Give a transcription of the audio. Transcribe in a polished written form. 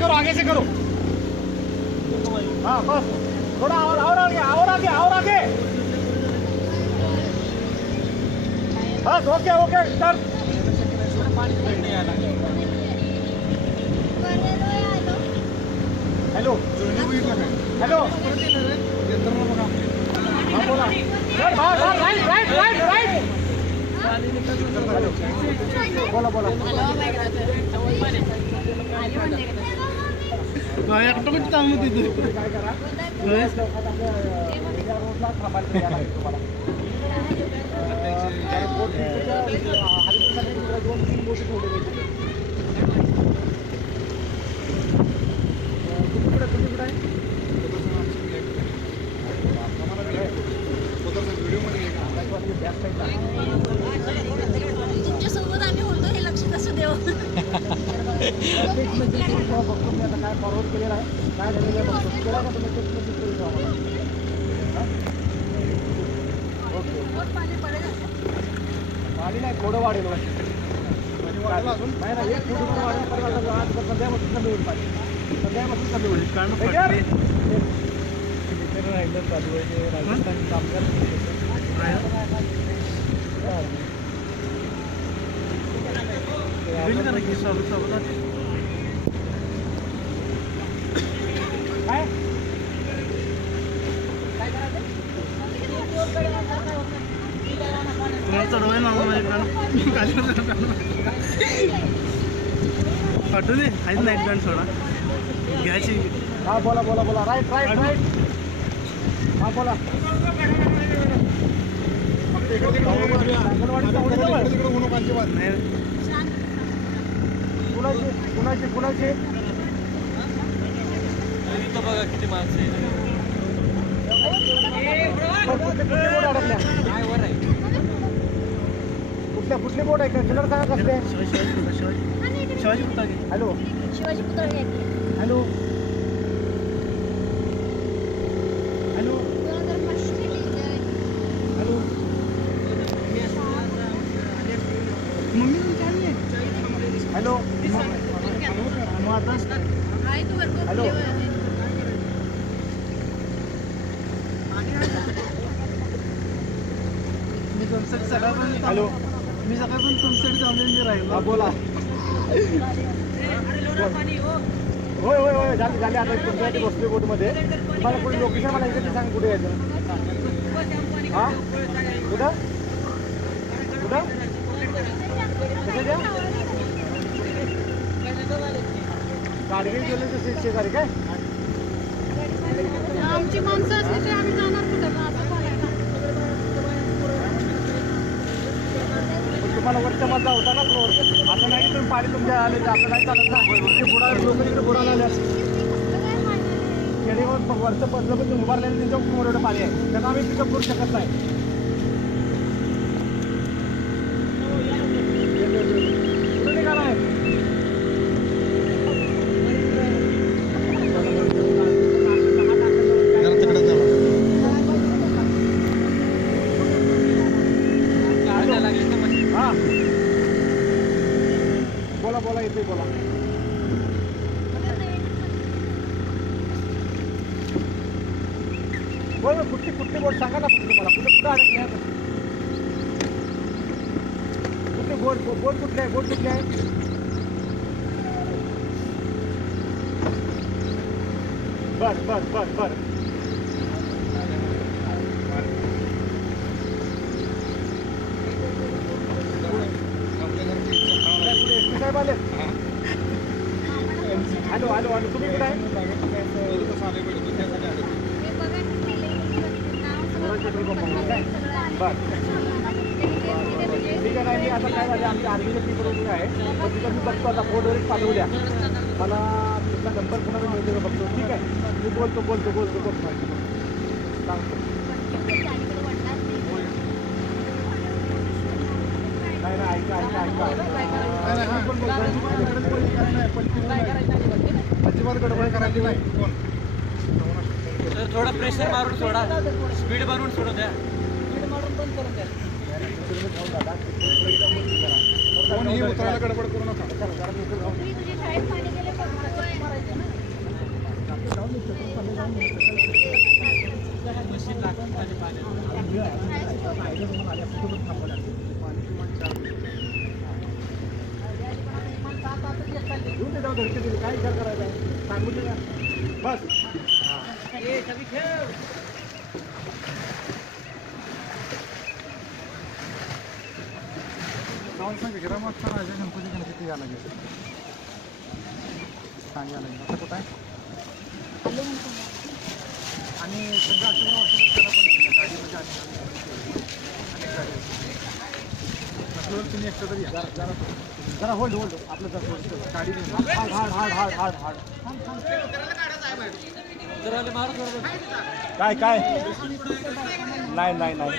करो, आगे से करो। हाँ बस थोड़ा और आगे, और आगे, और आगे। बस okay okay sir. Hello hello, हाँ बोला सर, बाहर राइट राइट राइट राइट। बोला बोला एकटं कुठं थांबू तिथे काय करा, रोडला थांबायला यायला लागेल तुम्हाला. दोन तीन बोटी ठेवलेली आहेत. तुम्ही कुठे आहे? तुमच्यासोबत आम्ही होतो हे लक्षात असू देव. बघतो मी आता काय फॉरवर्ड केलेलं आहे, काय झालेलं आहे बघतो. केला का तुम्ही टेक्स्टमध्ये करून आम्हाला? ओके पाणी नाही, थोडं वाढेल नाही ना, एक फूट वाढेल. परत आता संध्यापासून कमी होईल पाणी, संध्यापासून कमी होईल. कारण राहिलं चालू आहे ते राजस्थान कामगार काय तुम्हाला चढवाय ना पाठवू दे, आहेत नाईट पॅन्ट सोडा घ्यायची. हा बोला बोला बोला, राईट राईट राईट. हा बोला. कुणाची कुणाची बघा किती माणसं कुठल्या कुठली बोट आहे का, कलर सांगा कसले. शिवाजी पुतळे. हॅलो शिवाजी पुतळे hello hello hello. Hello hello मी तुमच्यासाठी सगळ्यापर्यंत हॅलो. मी सगळ्यापर्यंत तुमच्यासाठी थांबलेली राहील. हा बोला. होय होय होय, झाले झाले. आता तुमच्यासाठी बसलोय बोटमध्ये. तुम्हाला कुठे लोकेशन मला इकडे सांग, कुठे यायचं. हा कुठं कुठं कशाच्या गाडगे गेले तर शेजारी काय. आमची माणसं असली तर आम्ही जाणार कुठं. तुम्हाला वरच्या मधला होता ना फ्लोअर, आता नाही तुम्ही पाणी तुमच्या आले तर आपलं नाही चालत ना. बुडा लोक इकडे बुडायला आले खेडेवर वरचं पडलं पण तुम्ही उभारलेलं त्यांच्या एवढं पाणी आहे, त्यांना आम्ही पिकअप करू शकत नाही. कुठे निघाला आहे. हा बोला बोला, येते बोला. बोल कुठली कुठली बोट सांगा ना फक्त मला, कुठे कुठं अडकले कुठली बोट, बोट कुठली आहे, बोट कुठली आहे. बर बर बर बर. साहेब आले. हॅलो हॅलो हॅलो, तुम्ही कुठे आहे. बर ठीक आहे. नाही आता काय झालं, आमची आर्मीच्या पीकडून आहे, पण तिथं मी बघतो आता फोनवर पाठवल्या मला, तुमचा नंबर कुणाला मिळतो का बघतो. ठीक आहे, मी बोलतो बोलतो बोलतो बोलतो सांगतो. नाही नाही, ऐका ऐका ऐका, अजिबात गडबड करायची नाही. तर थोडं प्रेशर मारून सोडा, स्पीड मारून सोडू द्या. उतरायला गडबड करू नका. तुझी शाळेत पाणी गेले घेऊन ते जाऊ धडके दिली काय विचार करायचा सांगू दे ना बस जाऊन सांग ग्राम वाजता राजा गणपती गणपती यायला लागेल सांग यायला लागेल आता कुठं आहे आणि सध्या अशोक हॉस्पिटल त्याला पण गाडीमध्ये अनेक गाडी असं तुम्ही एक्स्ट्रा तरी जरा जरा जरा होल्ड होल्ड आपलं जरा गाडी हाड हाड हाड हाड हाड हाड काय काय नाही नाही नाही